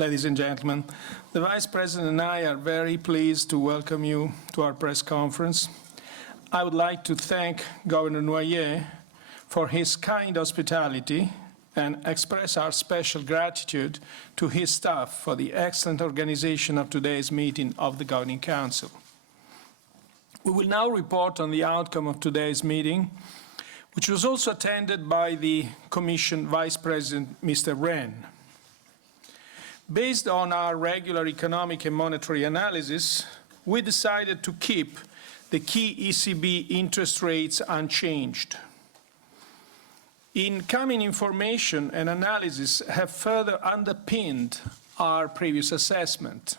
ladies and gentlemen. The Vice President and I are very pleased to welcome you to our press conference. I would like to thank Governor Noyer for his kind hospitality and express our special gratitude to his staff for the excellent organization of today's meeting of the Governing Council. We will now report on the outcome of today's meeting, which was also attended by the Commission Vice President, Mr. Rehn. Based on our regular economic and monetary analysis, we decided to keep the key ECB interest rates unchanged. Incoming information and analysis have further underpinned our previous assessment.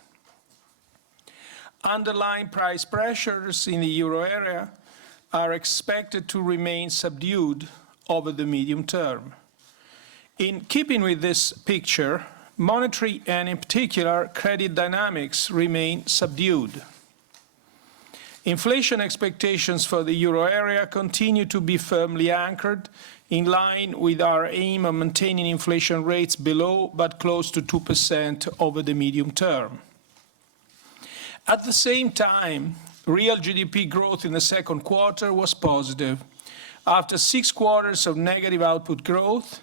Underlying price pressures in the euro area are expected to remain subdued over the medium term. In keeping with this picture, monetary and in particular credit dynamics remain subdued. Inflation expectations for the euro area continue to be firmly anchored in line with our aim of maintaining inflation rates below but close to 2% over the medium term. At the same time, real GDP growth in the second quarter was positive, after 6 quarters of negative output growth,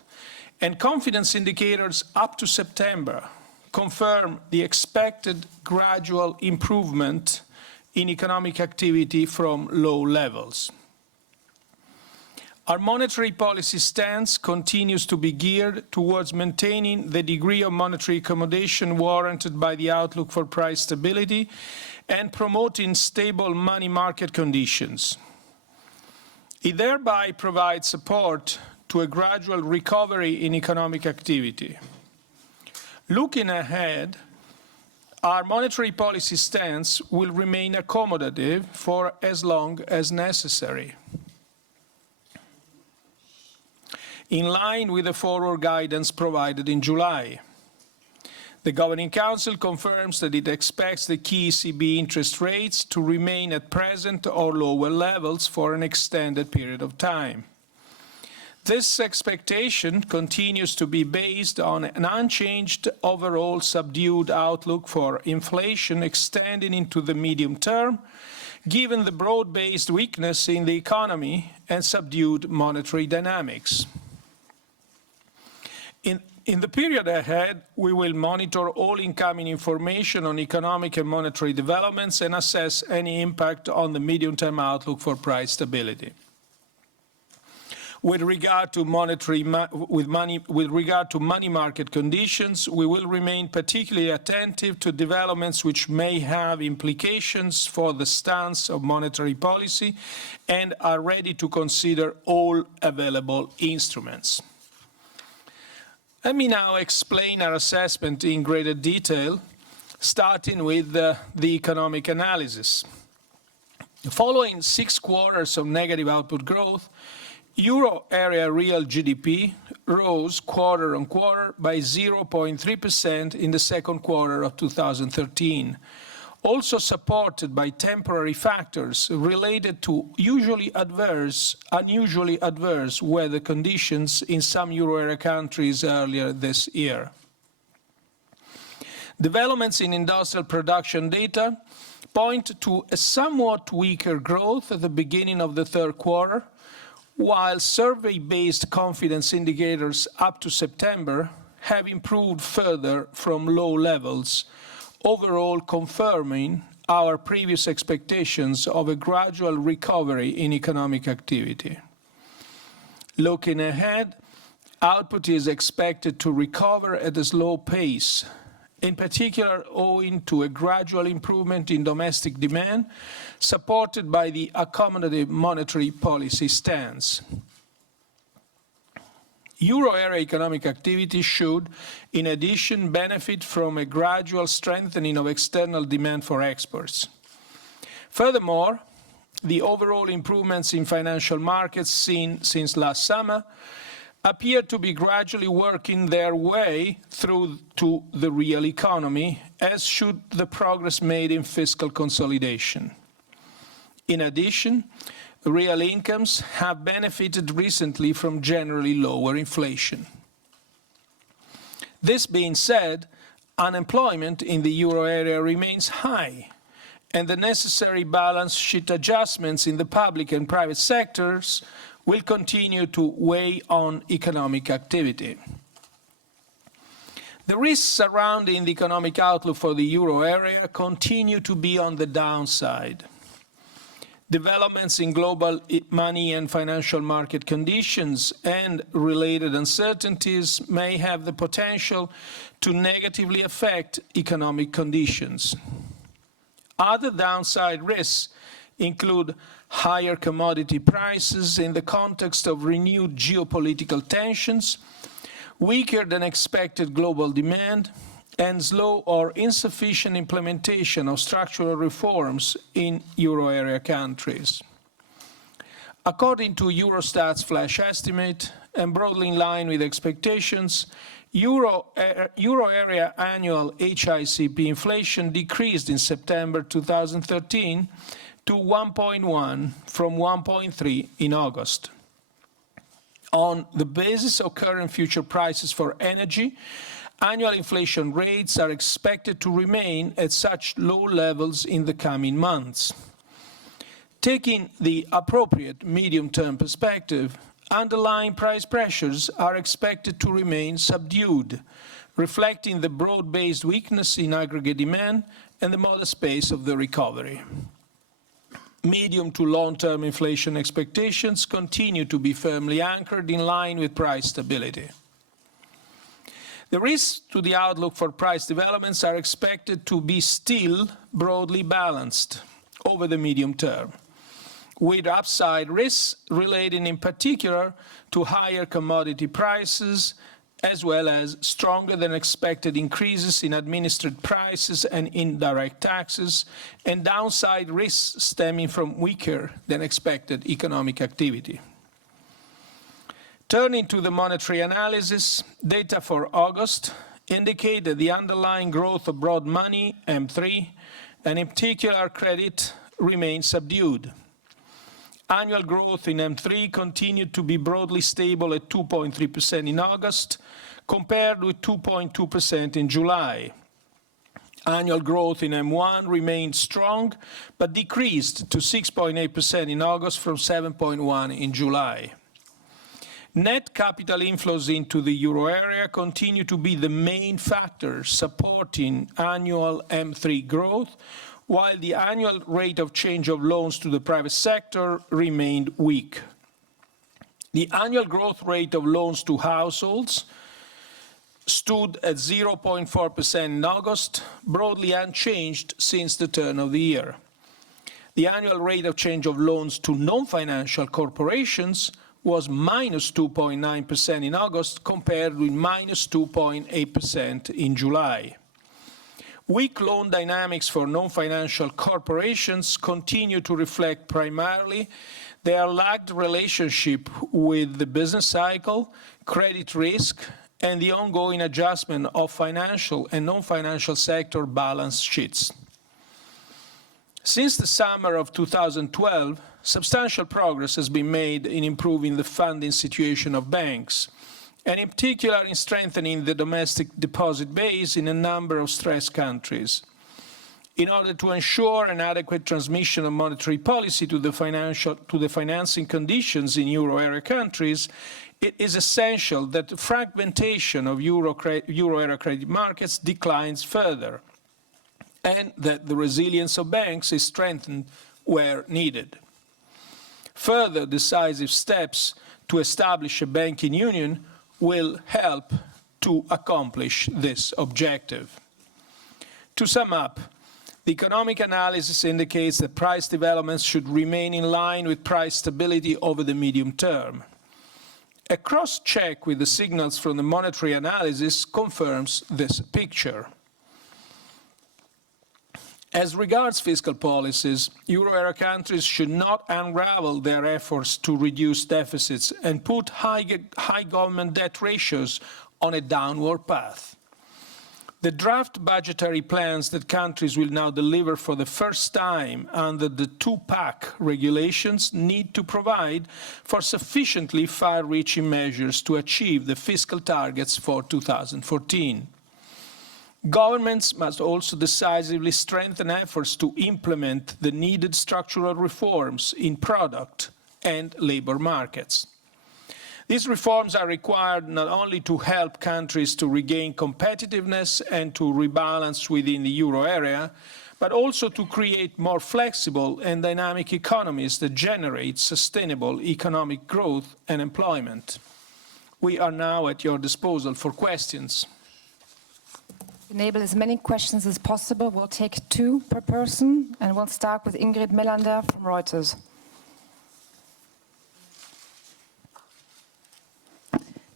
and confidence indicators up to September confirm the expected gradual improvement in economic activity from low levels. Our monetary policy stance continues to be geared towards maintaining the degree of monetary accommodation warranted by the outlook for price stability and promoting stable money market conditions. It thereby provides support to a gradual recovery in economic activity. Looking ahead, our monetary policy stance will remain accommodative for as long as necessary. In line with the forward guidance provided in July, the Governing Council confirms that it expects the key ECB interest rates to remain at present or lower levels for an extended period of time. This expectation continues to be based on an unchanged overall subdued outlook for inflation extending into the medium term, given the broad-based weakness in the economy and subdued monetary dynamics. In the period ahead, we will monitor all incoming information on economic and monetary developments and assess any impact on the medium-term outlook for price stability. With regard to money market conditions, we will remain particularly attentive to developments which may have implications for the stance of monetary policy and are ready to consider all available instruments. Let me now explain our assessment in greater detail, starting with the economic analysis. Following 6 quarters of negative output growth, euro area real GDP rose quarter on quarter by 0.3% in the second quarter of 2013, also supported by temporary factors related to unusually adverse weather conditions in some euro area countries earlier this year. Developments in industrial production data point to a somewhat weaker growth at the beginning of the third quarter, while survey-based confidence indicators up to September have improved further from low levels, overall confirming our previous expectations of a gradual recovery in economic activity. Looking ahead, output is expected to recover at a slow pace, in particular owing to a gradual improvement in domestic demand, supported by the accommodative monetary policy stance. Euro area economic activity should, in addition, benefit from a gradual strengthening of external demand for exports. Furthermore, the overall improvements in financial markets seen since last summer appear to be gradually working their way through to the real economy, as should the progress made in fiscal consolidation. In addition, real incomes have benefited recently from generally lower inflation. This being said, Unemployment in the euro area remains high, and the necessary balance sheet adjustments in the public and private sectors will continue to weigh on economic activity. The risks surrounding the economic outlook for the euro area continue to be on the downside. Developments in global money and financial market conditions and related uncertainties may have the potential to negatively affect economic conditions. Other downside risks include higher commodity prices in the context of renewed geopolitical tensions, weaker than expected global demand, and slow or insufficient implementation of structural reforms in euro area countries. According to Eurostat's flash estimate, and broadly in line with expectations, euro area annual HICP inflation decreased in September 2013 to 1.1 from 1.3 in August. On the basis of current future prices for energy, annual inflation rates are expected to remain at such low levels in the coming months. Taking the appropriate medium-term perspective, underlying price pressures are expected to remain subdued, reflecting the broad-based weakness in aggregate demand and the modest pace of the recovery. Medium to long-term inflation expectations continue to be firmly anchored in line with price stability. The risks to the outlook for price developments are expected to be still broadly balanced over the medium term, with upside risks relating in particular to higher commodity prices, as well as stronger than expected increases in administered prices and indirect taxes, and downside risks stemming from weaker than expected economic activity. Turning to the monetary analysis, data for August indicate that the underlying growth of broad money, M3, and in particular credit, remains subdued. Annual growth in M3 continued to be broadly stable at 2.3% in August, compared with 2.2% in July. Annual growth in M1 remained strong, but decreased to 6.8% in August from 7.1% in July. Net capital inflows into the euro area continue to be the main factor supporting annual M3 growth, while the annual rate of change of loans to the private sector remained weak. The annual growth rate of loans to households stood at 0.4% in August, broadly unchanged since the turn of the year. The annual rate of change of loans to non-financial corporations was minus 2.9% in August, compared with minus 2.8% in July. Weak loan dynamics for non-financial corporations continue to reflect primarily their lagged relationship with the business cycle, credit risk, and the ongoing adjustment of financial and non-financial sector balance sheets. Since the summer of 2012, substantial progress has been made in improving the funding situation of banks, and in particular in strengthening the domestic deposit base in a number of stressed countries. In order to ensure an adequate transmission of monetary policy to the financing conditions in euro area countries, it is essential that the fragmentation of euro area credit markets declines further, and that the resilience of banks is strengthened where needed. Further decisive steps to establish a banking union will help to accomplish this objective. To sum up, the economic analysis indicates that price developments should remain in line with price stability over the medium term. A cross-check with the signals from the monetary analysis confirms this picture. As regards fiscal policies, euro area countries should not unravel their efforts to reduce deficits and put high government debt ratios on a downward path. The draft budgetary plans that countries will now deliver for the first time under the two-pack regulations need to provide for sufficiently far-reaching measures to achieve the fiscal targets for 2014. Governments must also decisively strengthen efforts to implement the needed structural reforms in product and labour markets. These reforms are required not only to help countries to regain competitiveness and to rebalance within the euro area, but also to create more flexible and dynamic economies that generate sustainable economic growth and employment. We are now at your disposal for questions. Enable as many questions as possible. We'll take 2 per person, and we'll start with Ingrid Melander from Reuters.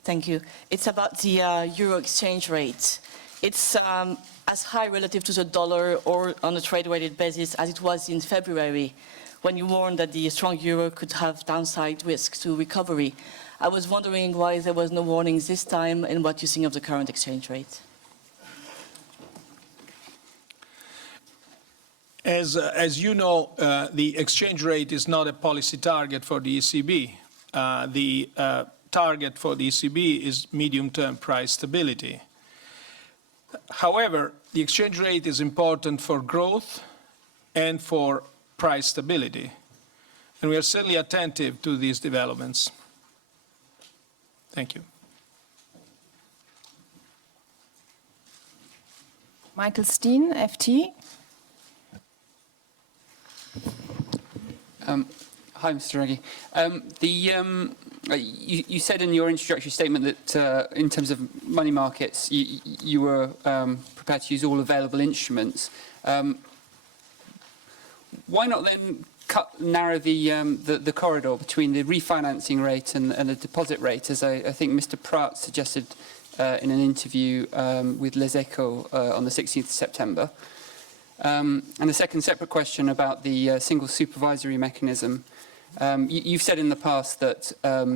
Thank you. It's about the euro exchange rate. It's as high relative to the dollar or on a trade-weighted basis as it was in February, when you warned that the strong euro could have downside risks to recovery. I was wondering why there was no warnings this time and what you think of the current exchange rate. As you know, the exchange rate is not a policy target for the ECB. The target for the ECB is medium-term price stability. However, the exchange rate is important for growth and for price stability, and we are certainly attentive to these developments. Thank you. Michael Steen, FT. Hi, Mr. Draghi. You said in your introductory statement that in terms of money markets, you were prepared to use all available instruments. Why not then narrow the corridor between the refinancing rate and the deposit rate, as I think Mr. Pratt suggested in an interview with Les Echos on the 16th of September? And the second separate question about the single supervisory mechanism. You've said in the past that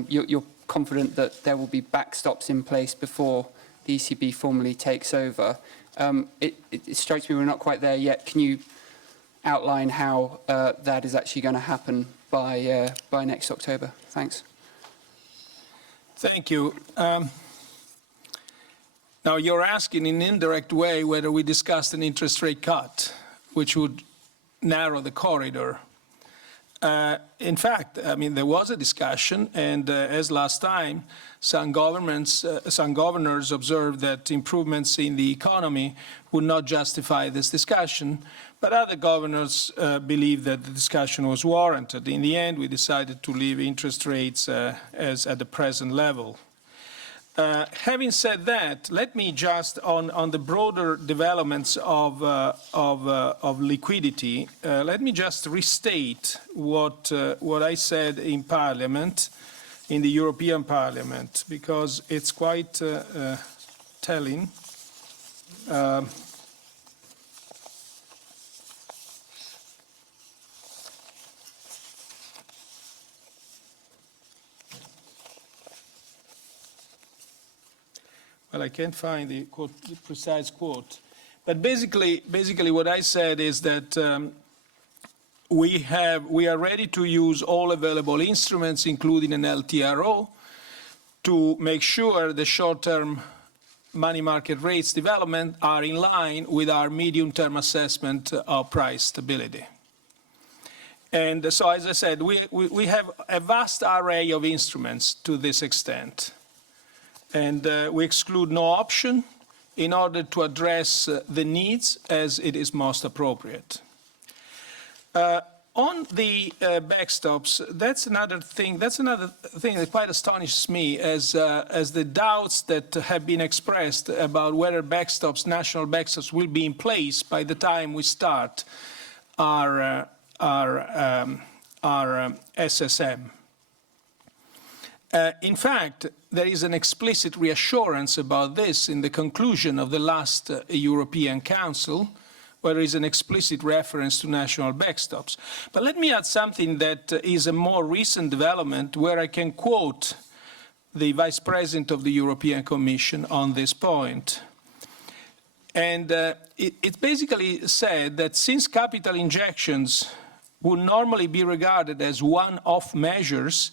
you're confident that there will be backstops in place before the ECB formally takes over. It strikes me we're not quite there yet. Can you outline how that is actually going to happen by next October? Thanks. Thank you. Now, you're asking in an indirect way whether we discussed an interest rate cut, which would narrow the corridor. In fact, I mean, there was a discussion, and as last time, some governors observed that improvements in the economy would not justify this discussion, but other governors believed that the discussion was warranted. In the end, we decided to leave interest rates as at the present level. Having said that, let me just, on the broader developments of liquidity, let me just restate what I said in Parliament, in the European Parliament, because it's quite telling. Well, I can't find the precise quote, but basically what I said is that we are ready to use all available instruments, including an LTRO, to make sure the short-term money market rates development are in line with our medium-term assessment of price stability. And so, as I said, we have a vast array of instruments to this extent. And we exclude no option in order to address the needs as it is most appropriate. On the backstops, that's another thing that quite astonishes me, as the doubts that have been expressed about whether backstops, national backstops, will be in place by the time we start our SSM. In fact, there is an explicit reassurance about this in the conclusion of the last European Council, where there is an explicit reference to national backstops. But let me add something that is a more recent development, where I can quote the Vice President of the European Commission on this point. And it basically said that since capital injections would normally be regarded as one-off measures,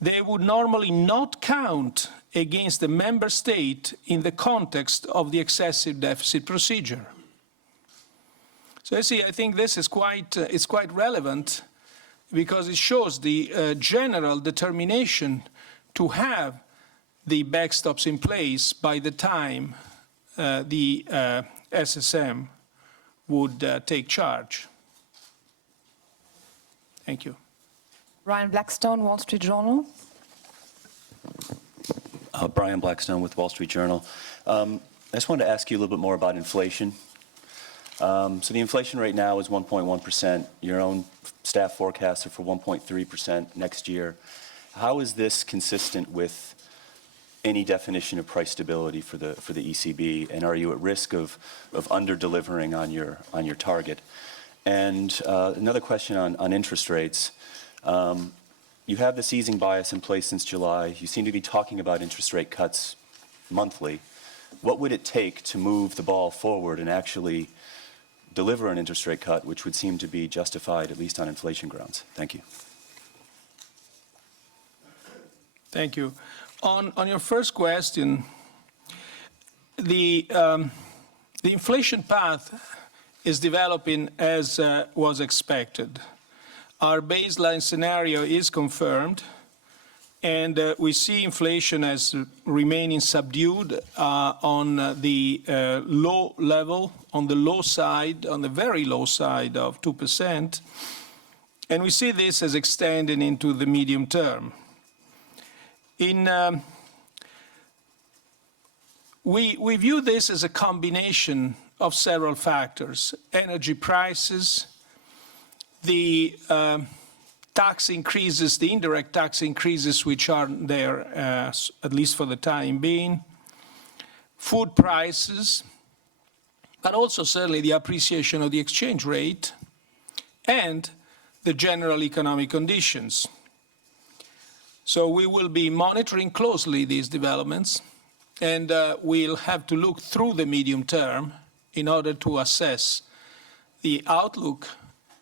they would normally not count against the member state in the context of the excessive deficit procedure. So you see, I think this is quite relevant because it shows the general determination to have the backstops in place by the time the SSM would take charge. Thank you. Ryan Blackstone, Wall Street Journal. Brian Blackstone with Wall Street Journal. I just wanted to ask you a little bit more about inflation. So the inflation rate now is 1.1%. Your own staff forecasts are for 1.3% next year. How is this consistent with any definition of price stability for the ECB? And are you at risk of under-delivering on your target? And another question on interest rates. You have this easing bias in place since July. You seem to be talking about interest rate cuts monthly. What would it take to move the ball forward and actually deliver an interest rate cut, which would seem to be justified, at least on inflation grounds? Thank you. Thank you. On your first question, the inflation path is developing as was expected. Our baseline scenario is confirmed, and we see inflation as remaining subdued on the low level, on the low side, on the very low side of 2%, and we see this as extending into the medium term. We view this as a combination of several factors: energy prices, the tax increases, the indirect tax increases which aren't there, at least for the time being, food prices, but also certainly the appreciation of the exchange rate and the general economic conditions. So we will be monitoring closely these developments, and we'll have to look through the medium term in order to assess the outlook,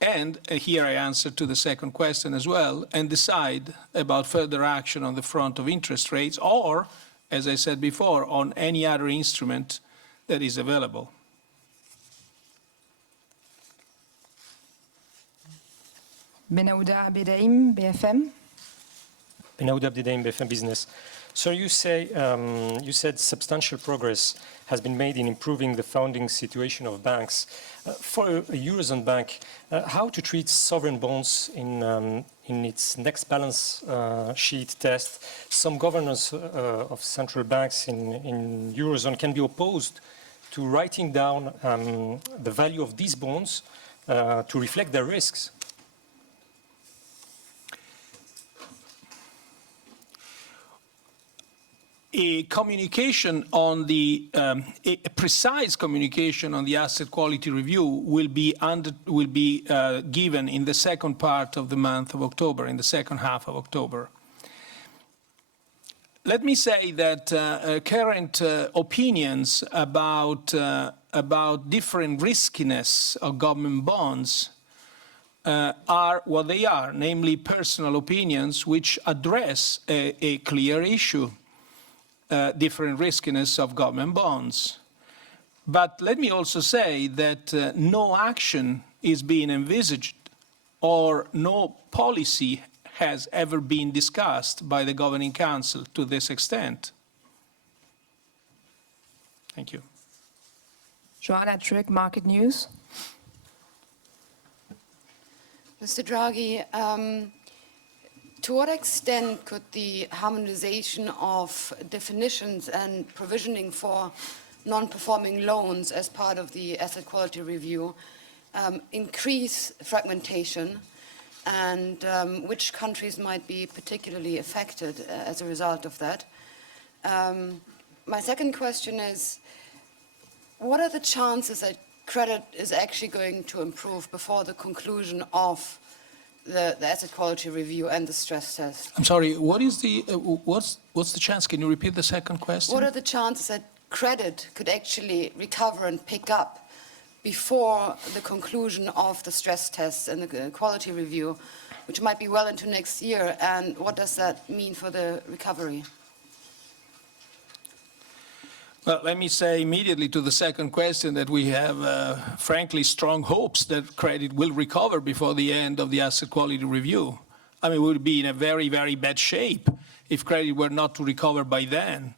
and here I answer to the second question as well, and decide about further action on the front of interest rates or, as I said before, on any other instrument that is available. Benouda Abdedaim, BFM. Benouda Abdedaim, BFM Business. So you said substantial progress has been made in improving the funding situation of banks. For a Eurozone bank, how to treat sovereign bonds in its next balance sheet test? Some governors of central banks in Eurozone can be opposed to writing down the value of these bonds to reflect their risks. A communication on the a precise communication on the asset quality review will be given in the second part of the month of October, in the second half of October. Let me say that current opinions about different riskiness of government bonds are what they are, namely personal opinions which address a clear issue. Different riskiness of government bonds. But let me also say that no action is being envisaged or no policy has ever been discussed by the Governing Council to this extent. Thank you. Joanna Trick, Market News. Mr. Draghi, to what extent could the harmonization of definitions and provisioning for non-performing loans as part of the asset quality review increase fragmentation, and which countries might be particularly affected as a result of that? My second question is, what are the chances that credit is actually going to improve before the conclusion of the asset quality review and the stress test? I'm sorry, what is the, what's the chance? Can you repeat the second question? What are the chances that credit could actually recover and pick up before the conclusion of the stress tests and the quality review, which might be well into next year, and what does that mean for the recovery? Well, let me say immediately to the second question that we have, frankly, strong hopes that credit will recover before the end of the asset quality review. I mean, we would be in a very, very bad shape if credit were not to recover by then.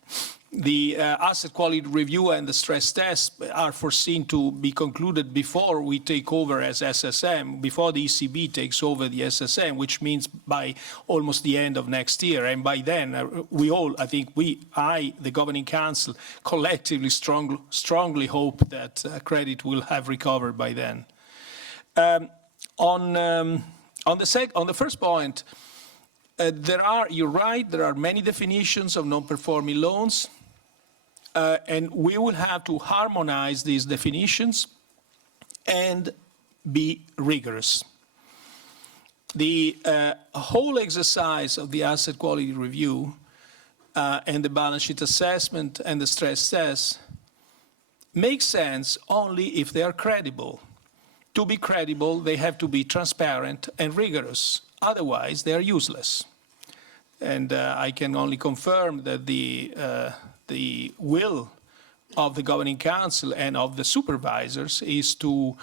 The asset quality review and the stress tests are foreseen to be concluded before we take over as SSM, before the ECB takes over the SSM, which means by almost the end of next year. And by then, we all, I think the Governing Council, collectively strongly hope that credit will have recovered by then. On the first point, you're right, there are many definitions of non-performing loans. And we will have to harmonize these definitions and be rigorous. The whole exercise of the asset quality review and the balance sheet assessment and the stress test makes sense only if they are credible. To be credible, they have to be transparent and rigorous. Otherwise, they are useless. And I can only confirm that the will of the Governing Council and of the supervisors is to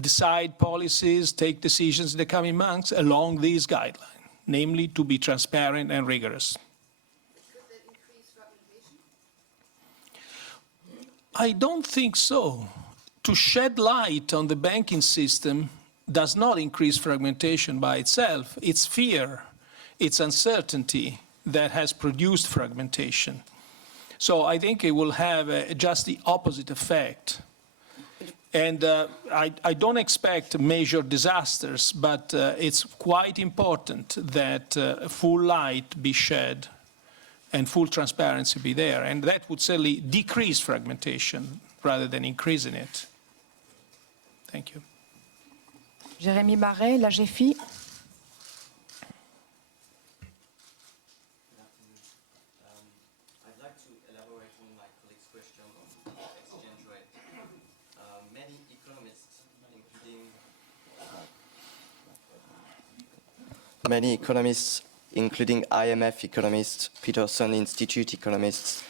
decide policies, take decisions in the coming months along these guidelines, namely to be transparent and rigorous. Could that increase fragmentation? I don't think so. To shed light on the banking system does not increase fragmentation by itself. It's fear, it's uncertainty that has produced fragmentation. So I think it will have just the opposite effect. And I don't expect major disasters, but it's quite important that full light be shed and full transparency be there. And that would certainly decrease fragmentation rather than increasing it. Thank you. Jérémy Marais, la GFI. Many economists, including IMF economists, Peterson Institute economists,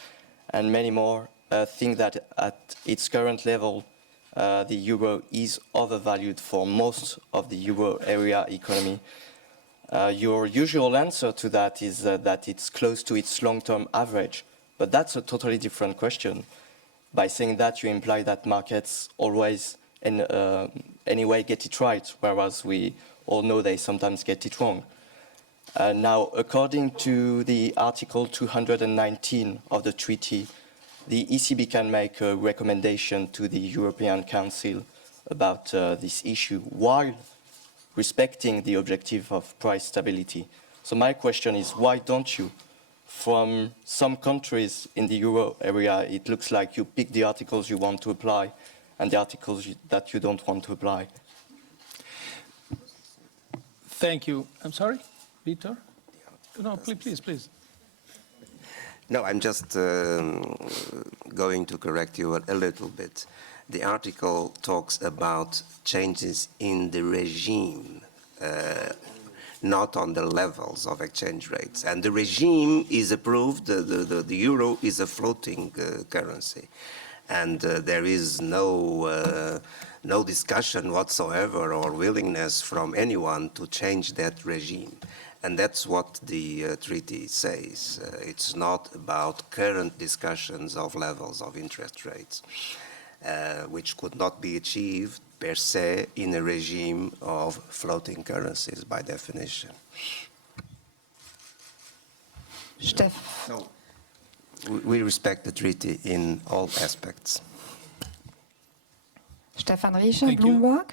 and many more, think that at its current level, the euro is overvalued for most of the euro area economy. Your usual answer to that is that it's close to its long-term average, but that's a totally different question. By saying that, you imply that markets always, anyway, get it right, whereas we all know they sometimes get it wrong. Now, according to the Article 219 of the treaty, the ECB can make a recommendation to the European Council about this issue while respecting the objective of price stability. So my question is, why don't you? From some countries in the euro area, it looks like you pick the articles you want to apply and the articles that you don't want to apply. Thank you. I'm sorry, Victor? No, please. No, I'm just going to correct you a little bit. The article talks about changes in the regime, not on the levels of exchange rates. And the regime is approved, the euro is a floating currency. And there is no discussion whatsoever or willingness from anyone to change that regime. And that's what the treaty says. It's not about current discussions of levels of interest rates, which could not be achieved per se in a regime of floating currencies by definition. Steph. So we respect the treaty in all aspects. Stefan Riesch, Thank you. Bloomberg.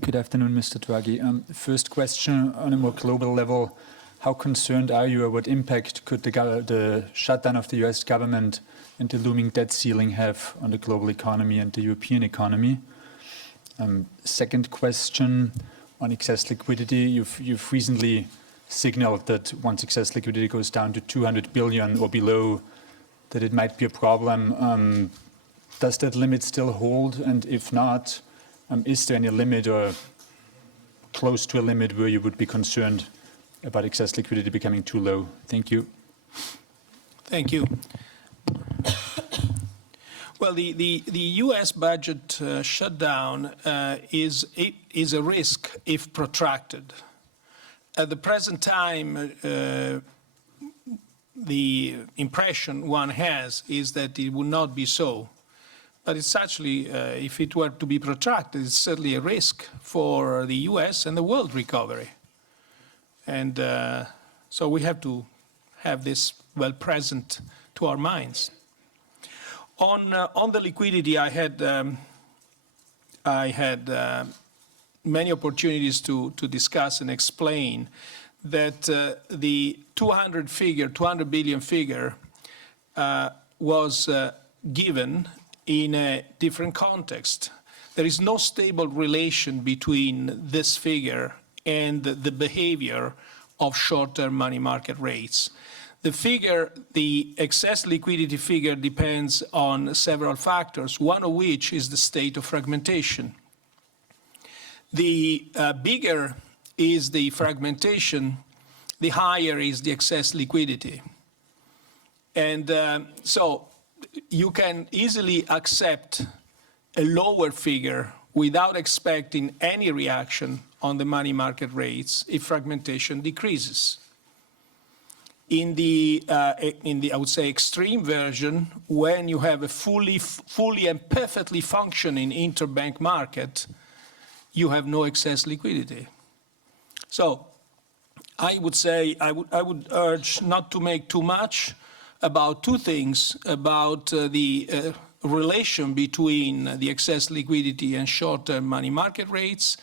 Good afternoon, Mr. Draghi. First question on a more global level. How concerned are you, or what impact could the shutdown of the US government and the looming debt ceiling have on the global economy and the European economy? Second question on excess liquidity. You've recently signaled that once excess liquidity goes down to 200 billion or below, that it might be a problem. Does that limit still hold? And if not, is there any limit or close to a limit where you would be concerned about excess liquidity becoming too low? Thank you. Thank you. Well, the U.S. budget shutdown is a risk if protracted. At the present time, the impression one has is that it will not be so. But it's actually, if it were to be protracted, it's certainly a risk for the U.S. and the world recovery. And so we have to have this well present to our minds. On the liquidity, I had many opportunities to discuss and explain that the 200 billion figure was given in a different context. There is no stable relation between this figure and the behavior of short-term money market rates. The figure, the excess liquidity figure, depends on several factors, one of which is the state of fragmentation. The bigger is the fragmentation, the higher is the excess liquidity. And so you can easily accept a lower figure without expecting any reaction on the money market rates if fragmentation decreases. In the I would say, extreme version, when you have a fully and perfectly functioning interbank market, you have no excess liquidity. So I would say, I would urge not to make too much about two things, about the relation between the excess liquidity and short-term money market rates,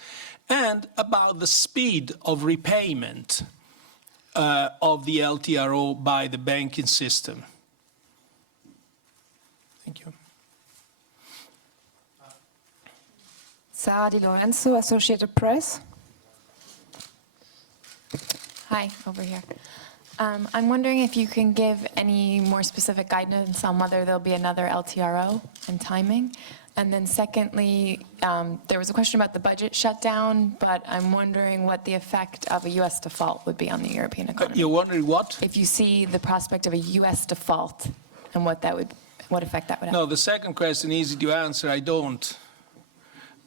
and about the speed of repayment of the LTRO by the banking system. Thank you. Sara Di Lorenzo, Associated Press. Hi, over here. I'm wondering if you can give any more specific guidance on whether there'll be another LTRO and timing. And then secondly, there was a question about the budget shutdown, but I'm wondering what the effect of a U.S. default would be on the European economy. You're wondering what? If you see the prospect of a U.S. default and what effect that would have. No, the second question, easy to answer, I don't.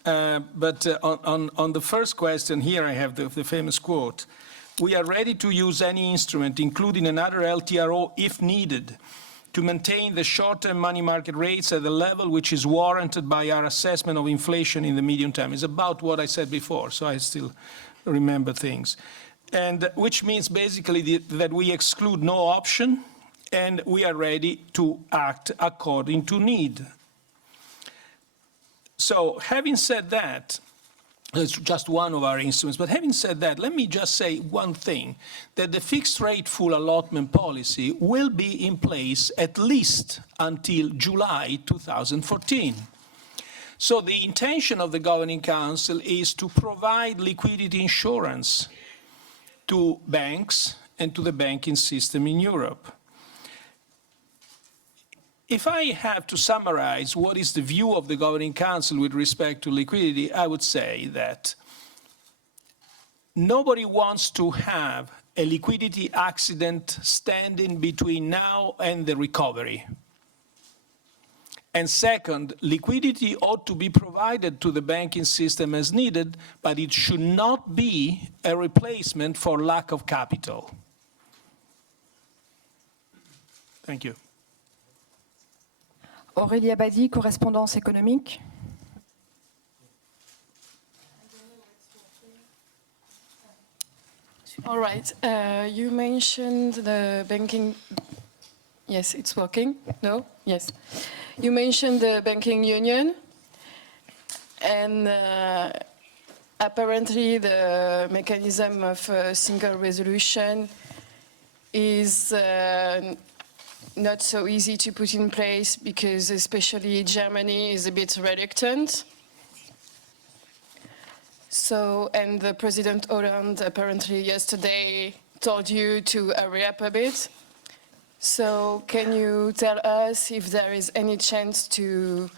But on the first question, here I have the famous quote. We are ready to use any instrument, including another LTRO, if needed, to maintain the short-term money market rates at the level which is warranted by our assessment of inflation in the medium term. It's about what I said before, so I still remember things. And which means basically that we exclude no option, and we are ready to act according to need. So having said that, it's just one of our instruments, but having said that, let me just say one thing, that the fixed rate full allotment policy will be in place at least until July 2014. So the intention of the Governing Council is to provide liquidity insurance to banks and to the banking system in Europe. If I have to summarize what is the view of the Governing Council with respect to liquidity, I would say that nobody wants to have a liquidity accident standing between now and the recovery. And second, liquidity ought to be provided to the banking system as needed, but it should not be a replacement for lack of capital. Thank you. Aurélia Badi, Correspondance économique. All right. You mentioned the banking. Yes, it's working. No? Yes. You mentioned the banking union, and apparently the mechanism of single resolution is not so easy to put in place because especially Germany is a bit reluctant. So, and the President Hollande apparently yesterday told you to hurry up a bit. So can you tell us if there is any chance to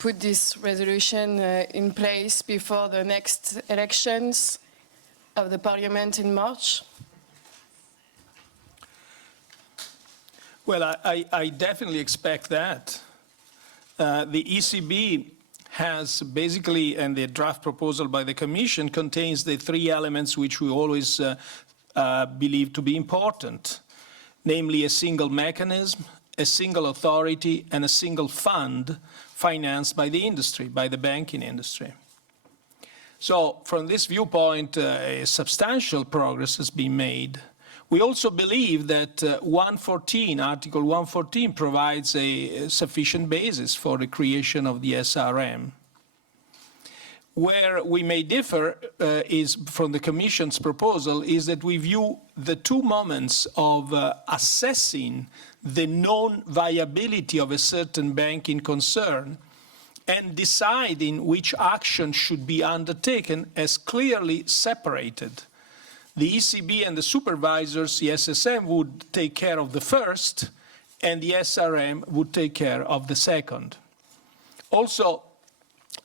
put this resolution in place before the next elections of the Parliament in March? Well, I definitely expect that. The ECB has basically, and the draft proposal by the Commission contains the three elements which we always believe to be important, namely a single mechanism, a single authority, and a single fund financed by the industry, by the banking industry. So from this viewpoint, substantial progress has been made. We also believe that Article 114 provides a sufficient basis for the creation of the SRM. Where we may differ is from the Commission's proposal is that we view the two moments of assessing the non-viability of a certain banking concern and deciding which action should be undertaken as clearly separated. The ECB and the supervisors, the SSM, would take care of the first, and the SRM would take care of the second. Also,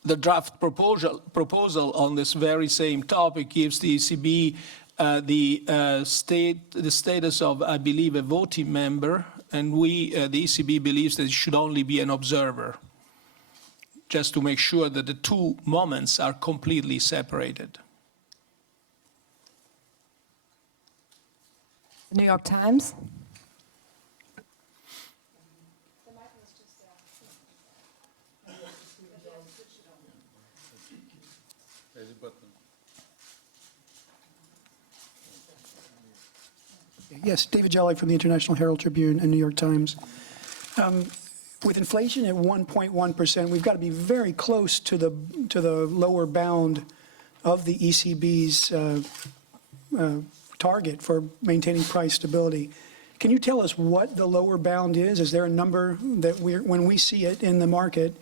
the draft proposal on this very same topic gives the ECB the status of, I believe, a voting member, and the ECB believes that it should only be an observer, just to make sure that the two moments are completely separated. The New York Times. Yes, David Jolly from the International Herald Tribune and New York Times. With inflation at 1.1%, we've got to be very close to the lower bound of the ECB's target for maintaining price stability. Can you tell us what the lower bound is? Is there a number that when we see it in the market,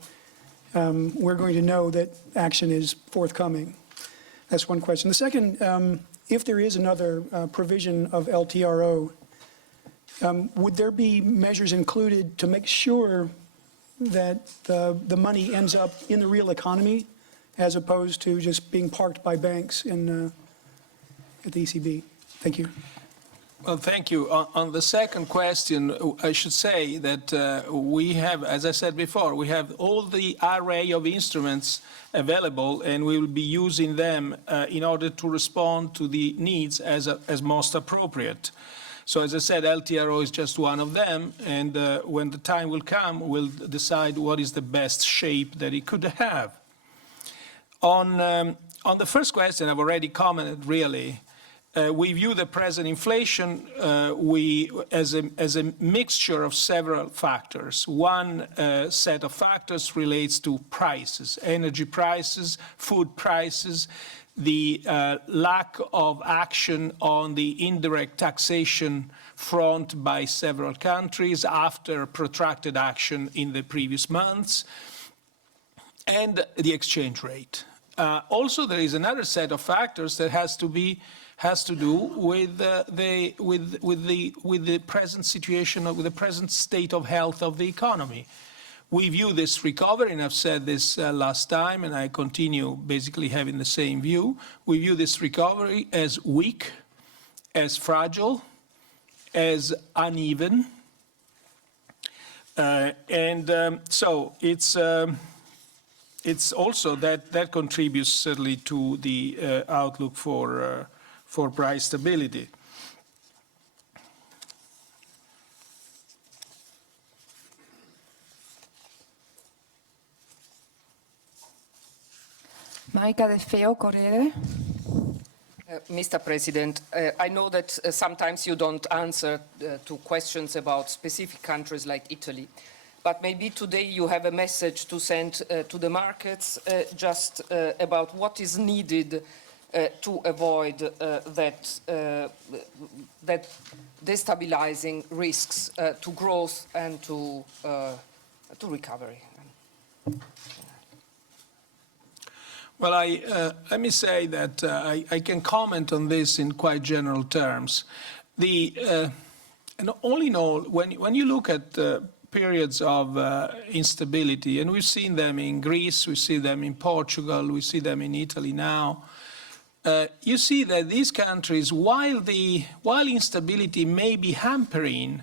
we're going to know that action is forthcoming? That's one question. The second, if there is another provision of LTRO, would there be measures included to make sure that the money ends up in the real economy as opposed to just being parked by banks at the ECB? Thank you. Well, thank you. On the second question, I should say that we have, as I said before, we have all the array of instruments available, and we will be using them in order to respond to the needs as most appropriate. So as I said, LTRO is just one of them, and when the time will come, we'll decide what is the best shape that it could have. On the first question, I've already commented, really. We view the present inflation as a mixture of several factors. One set of factors relates to prices, energy prices, food prices, the lack of action on the indirect taxation front by several countries after protracted action in the previous months, and the exchange rate. Also, there is another set of factors that has to do with the present situation, with the present state of health of the economy. We view this recovery, and I've said this last time, and I continue basically having the same view. We view this recovery as weak, as fragile, as uneven, so it's also that contributes certainly to the outlook for price stability. Marica De Feo, Corriere. Mr. President, I know that sometimes you don't answer to questions about specific countries like Italy, but maybe today you have a message to send to the markets just about what is needed to avoid that destabilizing risks to growth and to recovery. Well, let me say that I can comment on this in quite general terms. And all in all, when you look at periods of instability, and we've seen them in Greece, we see them in Portugal, we see them in Italy now, you see that these countries, while instability may be hampering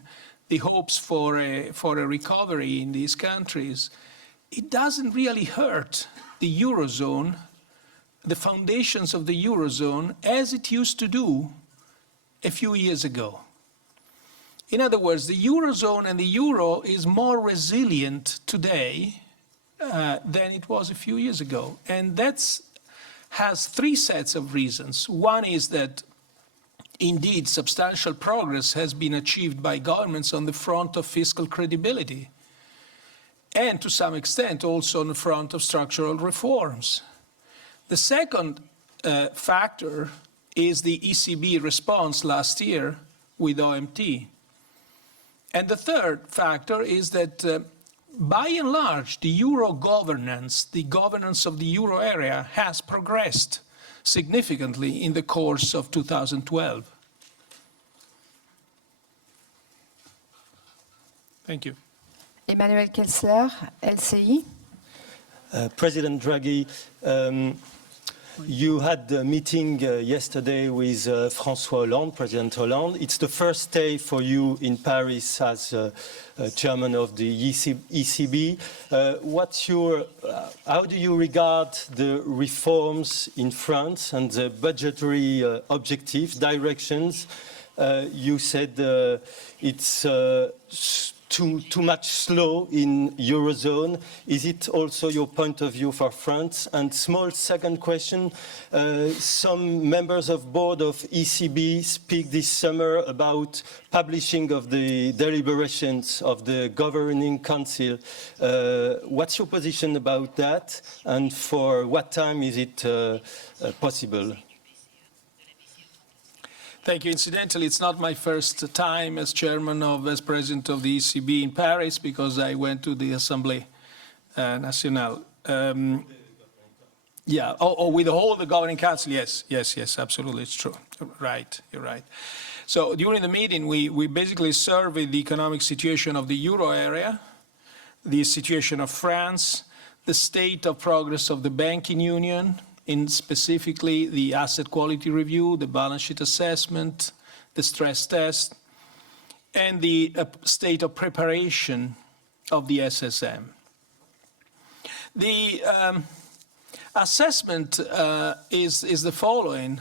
the hopes for a recovery in these countries, it doesn't really hurt the Eurozone, the foundations of the Eurozone, as it used to do a few years ago. In other words, the Eurozone and the Euro is more resilient today than it was a few years ago. And that has three sets of reasons. One is that, indeed, substantial progress has been achieved by governments on the front of fiscal credibility, and to some extent also on the front of structural reforms. The second factor is the ECB response last year with OMT. And the third factor is that, by and large, the euro governance, the governance of the euro area, has progressed significantly in the course of 2012. Thank you. Emmanuel Kessler, LCI. President Draghi, you had a meeting yesterday with François Hollande, President Hollande. It's the first day for you in Paris as chairman of the ECB. How do you regard the reforms in France and the budgetary objectives, directions? You said it's too much slow in Eurozone. Is it also your point of view for France? And small second question, some members of board of ECB speak this summer about publishing of the deliberations of the governing council. What's your position about that? And for what time is it possible? Thank you. Incidentally, it's not my first time as president of the ECB in Paris, because I went to the Assemblée Nationale. With the governing council, yes, absolutely, it's true. Right, you're right. So during the meeting, we basically surveyed the economic situation of the euro area, the situation of France, the state of progress of the banking union, in specifically the asset quality review, the balance sheet assessment, the stress test, and the state of preparation of the SSM. The assessment is the following.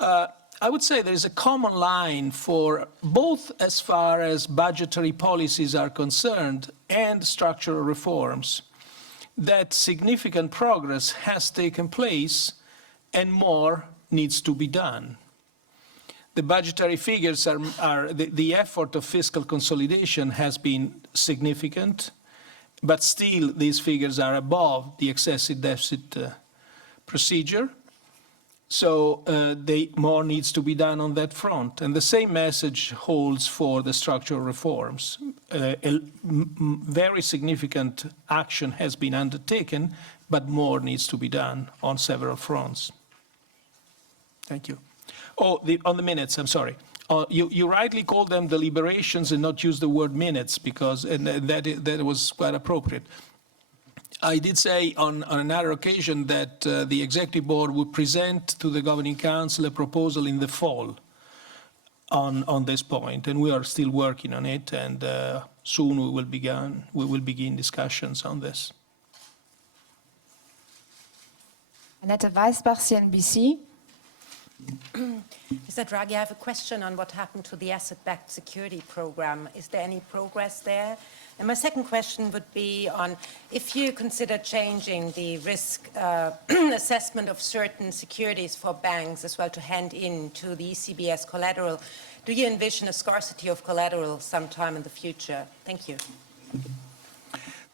I would say there is a common line for both as far as budgetary policies are concerned and structural reforms, that significant progress has taken place and more needs to be done. The budgetary figures the effort of fiscal consolidation has been significant, but still these figures are above the excessive deficit procedure. So more needs to be done on that front. And the same message holds for the structural reforms. Very significant action has been undertaken, but more needs to be done on several fronts. Thank you. On the minutes, I'm sorry. You rightly called them deliberations and not use the word minutes, because that was quite appropriate. I did say on another occasion that the Executive Board would present to the Governing Council a proposal in the fall on this point, and we are still working on it, and soon we will begin discussions on this. Annette Weisbach, CNBC. Mr. Draghi, I have a question on what happened to the asset-backed security program. Is there any progress there? And my second question would be on if you consider changing the risk assessment of certain securities for banks as well to hand in to the ECB as collateral, do you envision a scarcity of collateral sometime in the future? Thank you.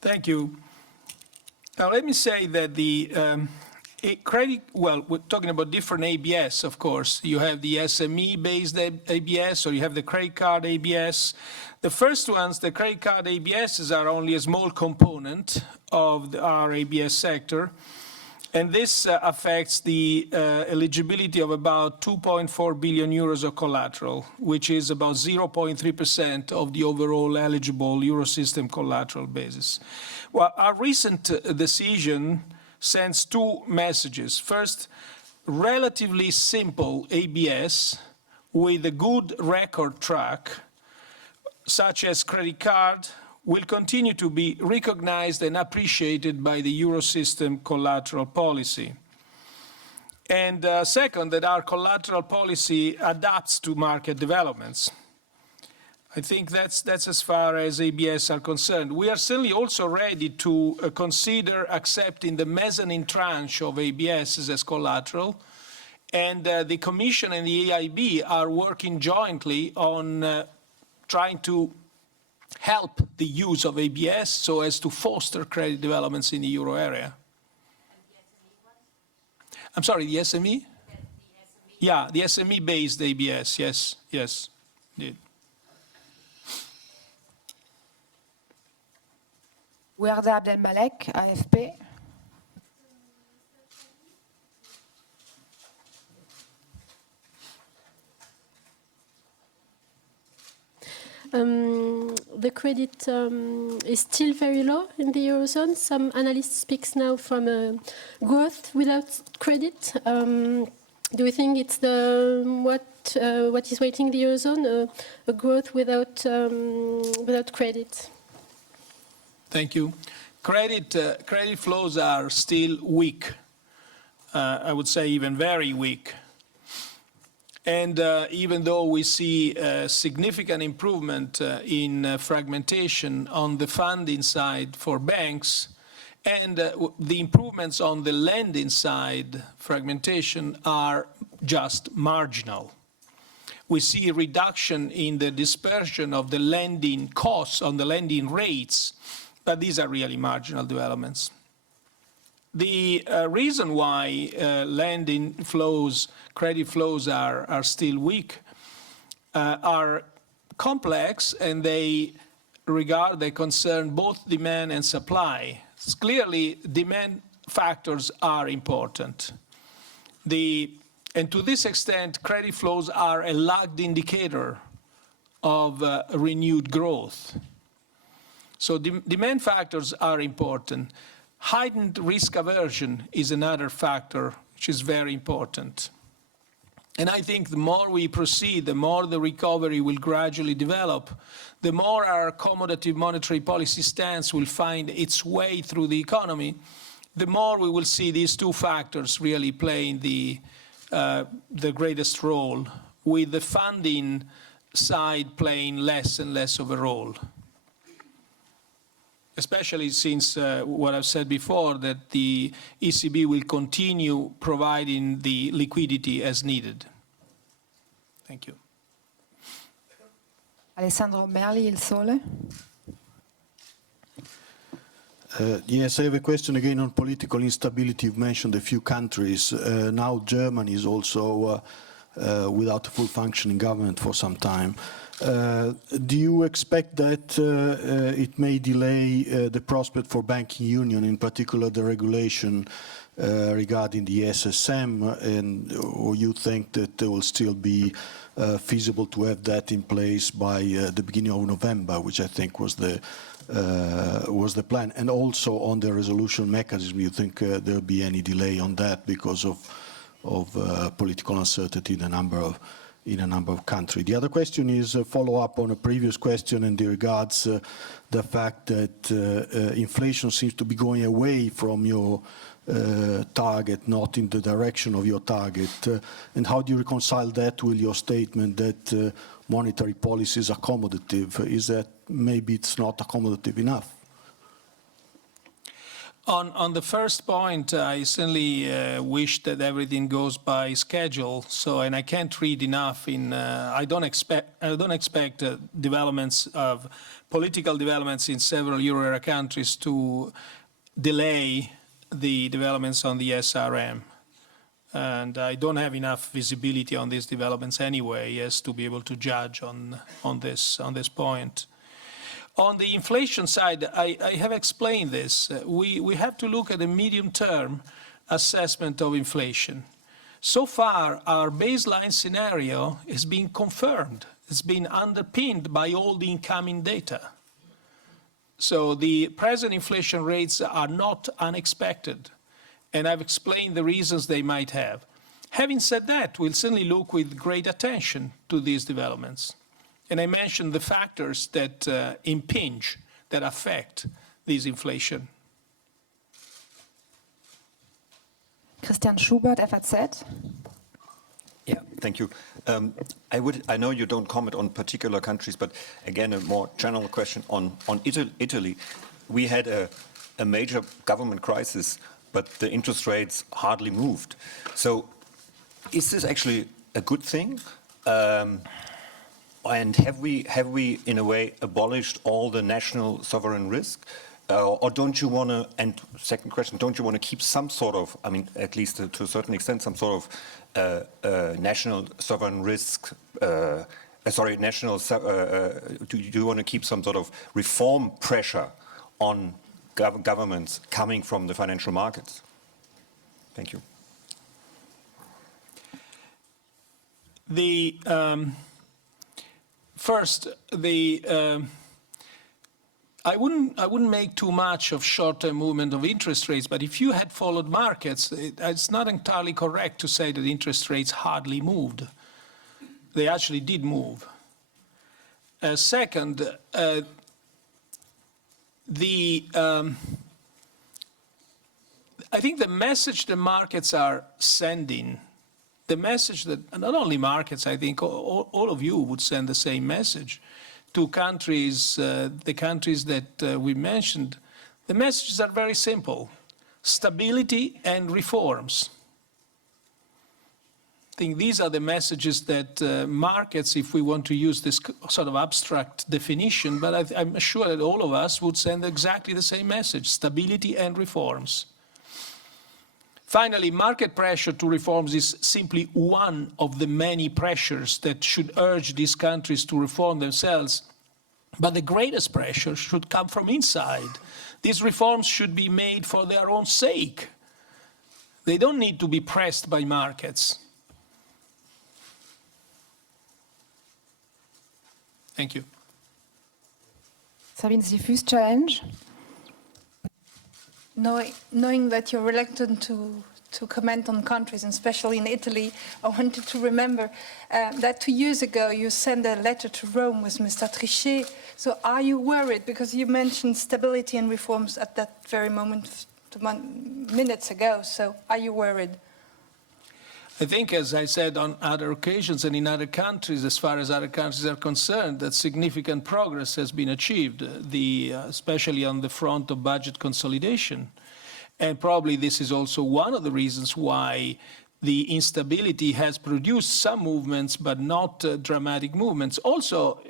Thank you. Now, let me say that we're talking about different ABS, of course. You have the SME-based ABS, or you have the credit card ABS. The first ones, the credit card ABSs, are only a small component of our ABS sector. And this affects the eligibility of about 2.4 billion euros of collateral, which is about 0.3% of the overall eligible Eurosystem collateral basis. Well, our recent decision sends two messages. First, relatively simple ABS with a good record track such as credit card, will continue to be recognized and appreciated by the Eurosystem collateral policy. And second, that our collateral policy adapts to market developments. I think that's as far as ABS are concerned. We are certainly also ready to consider accepting the mezzanine tranche of ABS as collateral. And the Commission and the EIB are working jointly on trying to help the use of ABS so as to foster credit developments in the euro area. I'm sorry, the SME? Yeah, the SME-based ABS, yes, yes, indeed. Ouerda Abdelmalek, AFP. The credit is still very low in the Eurozone. Some analysts speak now from growth without credit. Do you think it's what is waiting the Eurozone, a growth without credit? Thank you. Credit flows are still weak. I would say even very weak. And even though we see significant improvement in fragmentation on the funding side for banks, and the improvements on the lending side, fragmentation, are just marginal. We see a reduction in the dispersion of the lending costs on the lending rates, but these are really marginal developments. The reason why lending flows, credit flows are still weak are complex, and they concern both demand and supply. Clearly, demand factors are important. And to this extent, credit flows are a lagged indicator of renewed growth. So demand factors are important. Heightened risk aversion is another factor which is very important. And I think the more we proceed, the more the recovery will gradually develop, the more our accommodative monetary policy stance will find its way through the economy, the more we will see these two factors really playing the greatest role, with the funding side playing less and less of a role. Especially since what I've said before, that the ECB will continue providing the liquidity as needed. Thank you. Alessandro Merli, Il Sole. Yes, I have a question again on political instability. You've mentioned a few countries. Now Germany is also without a full functioning government for some time. Do you expect that it may delay the prospect for banking union, in particular the regulation regarding the SSM, or you think that it will still be feasible to have that in place by the beginning of November, which I think was the plan? And also on the resolution mechanism, you think there will be any delay on that because of political uncertainty in a number of countries? The other question is a follow-up on a previous question, and it regards the fact that inflation seems to be going away from your target, not in the direction of your target. And how do you reconcile that with your statement that monetary policy is accommodative? Is that maybe it's not accommodative enough? On the first point, I certainly wish that everything goes by schedule. And I can't read enough in. I don't expect developments of political developments in several euro area countries to delay the developments on the SRM. And I don't have enough visibility on these developments anyway, as to be able to judge on this point. On the inflation side, I have explained this. We have to look at a medium-term assessment of inflation. So far, our baseline scenario is being confirmed. It's been underpinned by all the incoming data. So the present inflation rates are not unexpected, and I've explained the reasons they might have. Having said that, we'll certainly look with great attention to these developments. And I mentioned the factors that impinge, that affect this inflation. Christian Schubert, FAZ. Yeah, thank you. I know you don't comment on particular countries, but again, a more general question on Italy. We had a major government crisis, but the interest rates hardly moved. So is this actually a good thing? And have we, in a way, abolished all the national sovereign risk? Or don't you want to, and second question, don't you want to keep some sort of, I mean, at least to a certain extent, some sort of national sovereign risk, do you want to keep some sort of reform pressure on governments coming from the financial markets? Thank you. First, I wouldn't make too much of short-term movement of interest rates, but if you had followed markets, it's not entirely correct to say that interest rates hardly moved. They actually did move. Second, I think the message the markets are sending, the message that not only markets, I think all of you would send the same message to countries, the countries that we mentioned, the messages are very simple: stability and reforms. I think these are the messages that markets, if we want to use this sort of abstract definition, but I'm sure that all of us would send exactly the same message: stability and reforms. Finally, market pressure to reforms is simply one of the many pressures that should urge these countries to reform themselves. But the greatest pressure should come from inside. These reforms should be made for their own sake. They don't need to be pressed by markets. Thank you. Sabine Sifus, Challenge. Knowing that you're reluctant to comment on countries, and especially in Italy, I wanted to remember that 2 years ago you sent a letter to Rome with Mr. Trichet. So are you worried? Because you mentioned stability and reforms at that very moment, minutes ago. So are you worried? I think, as I said on other occasions and in other countries, as far as other countries are concerned, that significant progress has been achieved, especially on the front of budget consolidation. And probably this is also one of the reasons why the instability has produced some movements, but not dramatic movements. Also,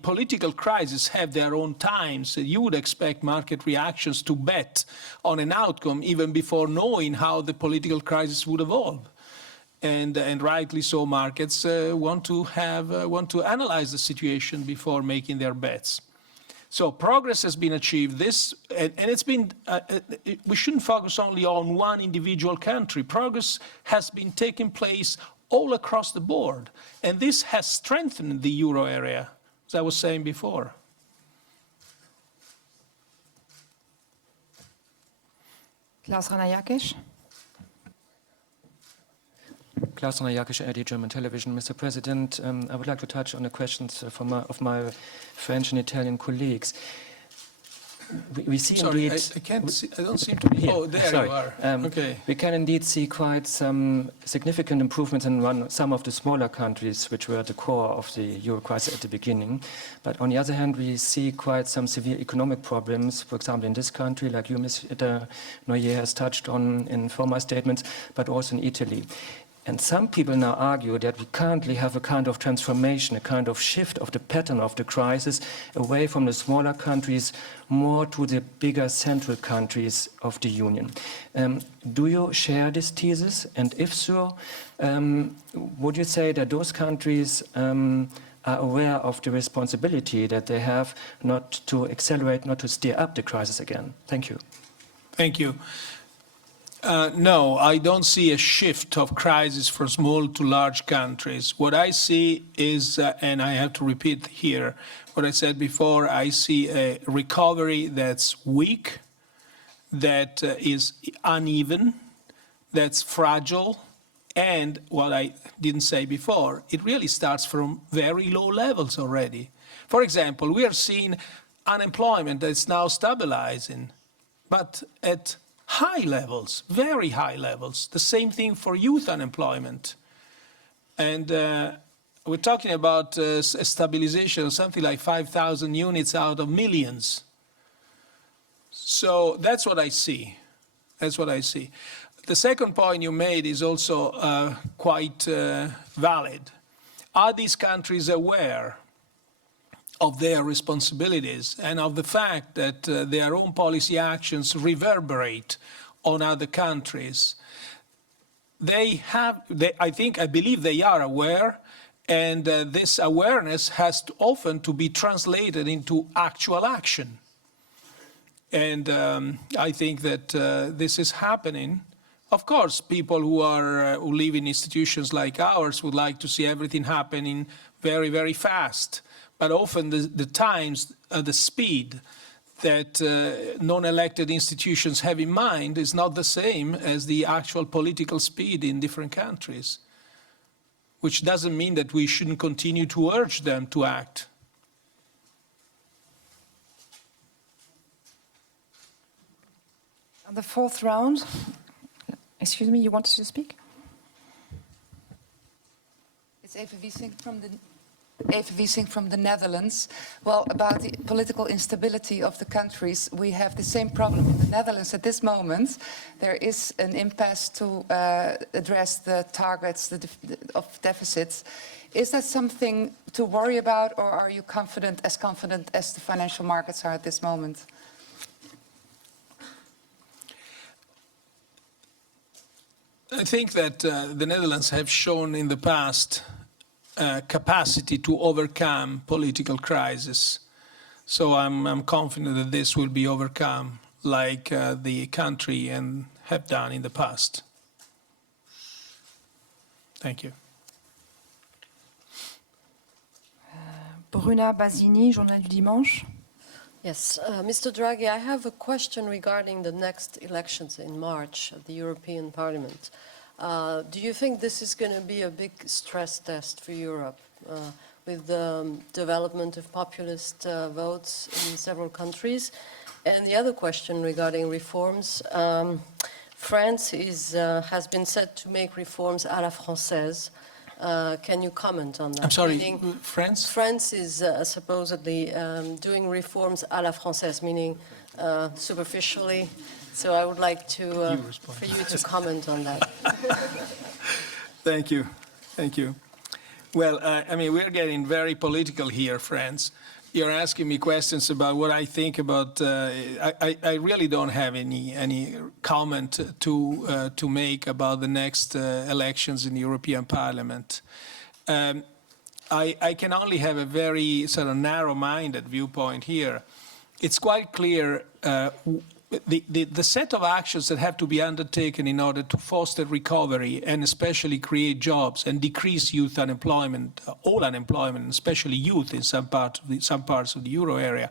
political crises have their own times. You would expect market reactions to bet on an outcome even before knowing how the political crisis would evolve. And rightly so, markets want to analyze the situation before making their bets. So progress has been achieved. And it's been. We shouldn't focus only on one individual country. Progress has been taking place all across the board, and this has strengthened the euro area, as I was saying before. Klaus Ranajakic. Klaus Ranajakic, ARD German Television. Mr. President, I would like to touch on the questions of my French and Italian colleagues. We see Sorry, indeed. I can't see. I don't seem to be. Here. Oh, there Sorry. you are. Okay. We can indeed see quite some significant improvements in some of the smaller countries, which were at the core of the euro crisis at the beginning. But on the other hand, we see quite some severe economic problems. For example, in this country, like you, Ms. Noyer, has touched on in former statements, but also in Italy. And some people now argue that we currently have a kind of transformation, a kind of shift of the pattern of the crisis away from the smaller countries, more to the bigger central countries of the Union. Do you share this thesis? And if so, would you say that those countries are aware of the responsibility that they have not to accelerate, not to steer up the crisis again? Thank you. Thank you. No, I don't see a shift of crisis from small to large countries. What I see is, and I have to repeat here what I said before, I see a recovery that's weak, that is uneven, that's fragile, And what I didn't say before, it really starts from very low levels already. For example, we are seeing unemployment that's now stabilizing, but at high levels, very high levels. The same thing for youth unemployment. And we're talking about a stabilization of something like 5,000 units out of millions. So that's what I see. That's what I see. The second point you made is also quite valid. Are these countries aware of their responsibilities and of the fact that their own policy actions reverberate on other countries? I believe they are aware, and this awareness has often to be translated into actual action. And I think that this is happening. Of course, people who live in institutions like ours would like to see everything happening very, very fast. But often the times, the speed that non-elected institutions have in mind is not the same as the actual political speed in different countries, which doesn't mean that we shouldn't continue to urge them to act. On the fourth round, excuse me, you wanted to speak? It's Eva Wiesing from the Netherlands. Well, about the political instability of the countries, we have the same problem in the Netherlands at this moment. There is an impasse to address the targets of deficits. Is that something to worry about, or are you confident as the financial markets are at this moment? I think that the Netherlands have shown in the past capacity to overcome political crisis. So I'm confident that this will be overcome like the country and have done in the past. Thank you. Bruna Basini, Journal du Dimanche. Yes, Mr. Draghi, I have a question regarding the next elections in March at the European Parliament. Do you think this is going to be a big stress test for Europe with the development of populist votes in several countries? And the other question regarding reforms, France has been said to make reforms à la française. Can you comment on that? I'm sorry, France? France is supposedly doing reforms à la française, meaning superficially. So I would like to for you to comment on that. Thank you. Thank you. Well, I mean, we're getting very political here, friends. You're asking me questions about what I think about. I really don't have any comment to make about the next elections in the European Parliament. I can only have a very sort of narrow-minded viewpoint here. It's quite clear the set of actions that have to be undertaken in order to foster recovery and especially create jobs and decrease youth unemployment, all unemployment, especially youth in some parts of the euro area,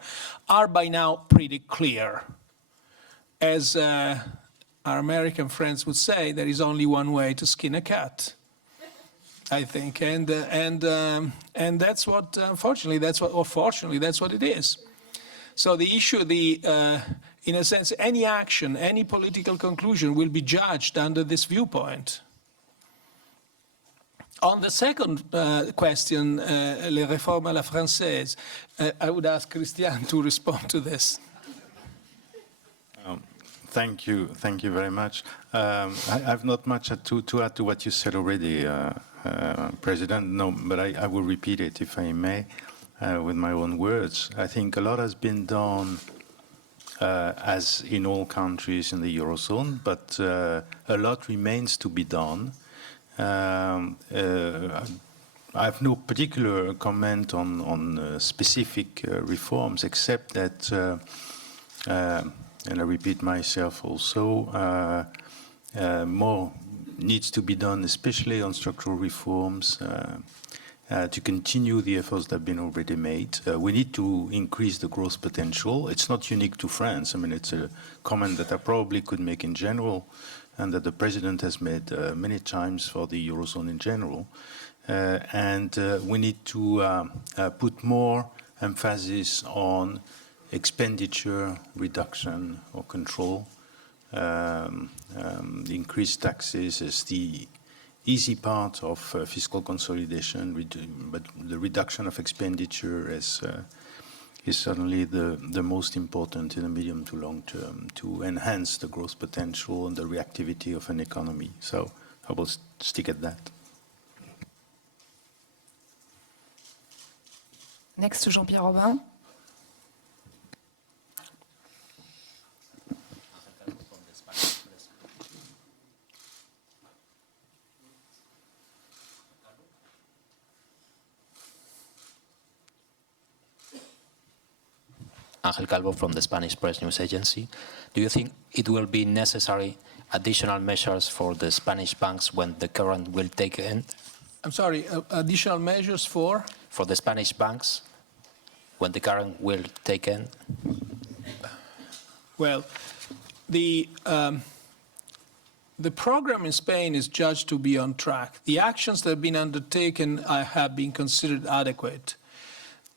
are by now pretty clear. As our American friends would say, there is only one way to skin a cat, I think, and that's what, unfortunately, or fortunately, that's what it is. So the issue, in a sense, any action, any political conclusion will be judged under this viewpoint. On the second question, les réformes à la française, I would ask Christian to respond to this. Thank you very much. I have not much to add to what you said already, President. No, but I will repeat it if I may, with my own words. I think a lot has been done, as in all countries in the Eurozone, but a lot remains to be done. I have no particular comment on specific reforms, except that, and I repeat myself also, more needs to be done, especially on structural reforms, to continue the efforts that have been already made. We need to increase the growth potential. It's not unique to France. I mean, it's a comment that I probably could make in general, and that the President has made many times for the Eurozone in general. And we need to put more emphasis on expenditure reduction or control. The increased taxes is the easy part of fiscal consolidation, but the reduction of expenditure is certainly the most important in the medium to long term to enhance the growth potential and the reactivity of an economy. So I will stick at that. Next to Jean-Pierre Robin. Ángel Calvo from the Spanish Press News Agency. Do you think it will be necessary additional measures for the Spanish banks when the current will take end? I'm sorry, additional measures for? For the Spanish banks when the current will take end? Well, the program in Spain is judged to be on track. The actions that have been undertaken have been considered adequate.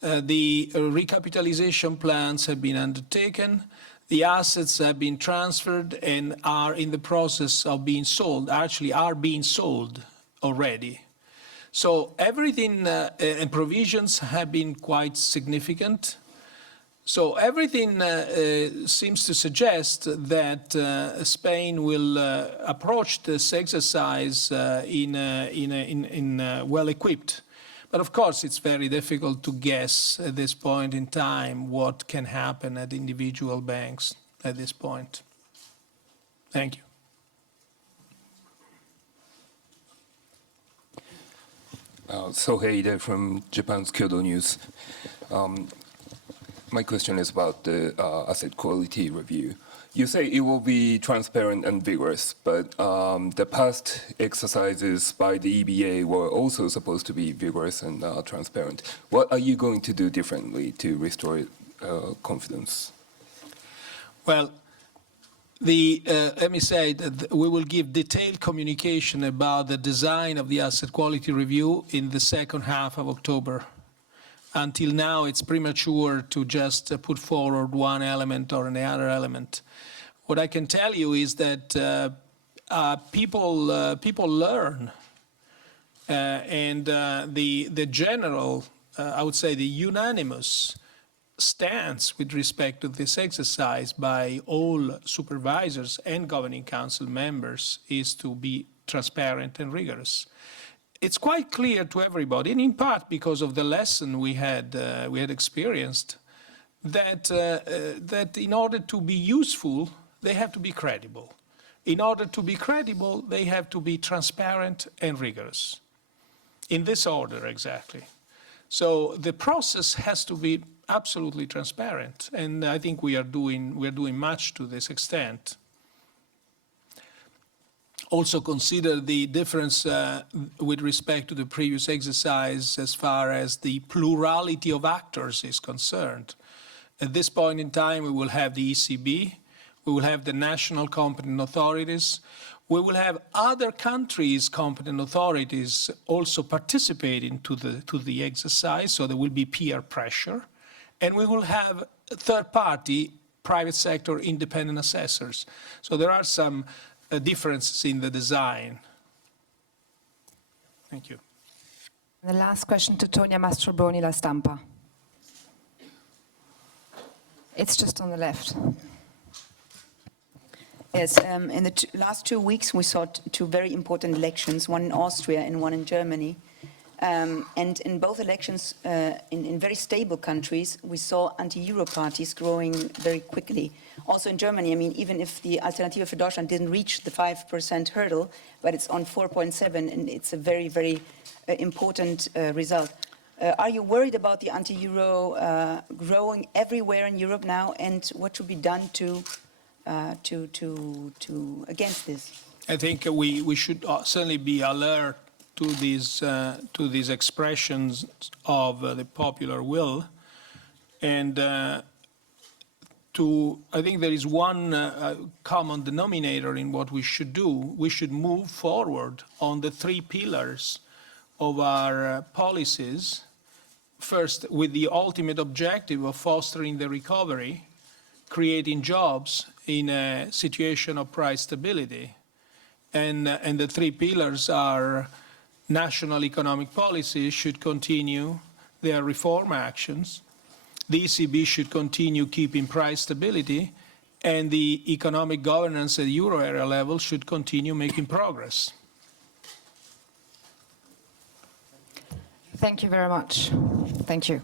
The recapitalization plans have been undertaken. The assets have been transferred and are in the process of being sold, actually are being sold already. So everything and provisions have been quite significant. So everything seems to suggest that Spain will approach this exercise well-equipped. But of course, it's very difficult to guess at this point in time what can happen at individual banks at this point. Thank you. Sohei Ide from Japan's Kyodo News. My question is about the asset quality review. You say it will be transparent and vigorous, but the past exercises by the EBA were also supposed to be vigorous and transparent. What are you going to do differently to restore confidence? Well, let me say that we will give detailed communication about the design of the asset quality review in the second half of October. Until now, it's premature to just put forward one element or another element. What I can tell you is that people learn, and the general, I would say the unanimous stance with respect to this exercise by all supervisors and governing council members is to be transparent and rigorous. It's quite clear to everybody, and in part because of the lesson we had experienced, that in order to be useful, they have to be credible. In order to be credible, they have to be transparent and rigorous. In this order, exactly. So the process has to be absolutely transparent, and I think we are doing much to this extent. Also consider the difference with respect to the previous exercise as far as the plurality of actors is concerned. At this point in time, we will have the ECB, we will have the national competent authorities, we will have other countries' competent authorities also participating to the exercise, so there will be peer pressure, and we will have third-party, private sector independent assessors. So there are some differences in the design. Thank you. The last question to Tonia Mastrobuoni, La Stampa. It's just on the left. Yes, in the last 2 weeks we saw two very important elections, one in Austria and one in Germany. And in both elections, in very stable countries, we saw anti-Euro parties growing very quickly. Also in Germany, I mean, even if the Alternative für Deutschland didn't reach the 5% hurdle, but it's on 4.7, and it's a very, very important result. Are you worried about the anti-Euro growing everywhere in Europe now, and what should be done against this? I think we should certainly be alert to these expressions of the popular will. And I think there is one common denominator in what we should do. We should move forward on the three pillars of our policies. First, with the ultimate objective of fostering the recovery, creating jobs in a situation of price stability. And the three pillars are national economic policies should continue their reform actions, the ECB should continue keeping price stability, and the economic governance at euro area level should continue making progress. Thank you very much. Thank you.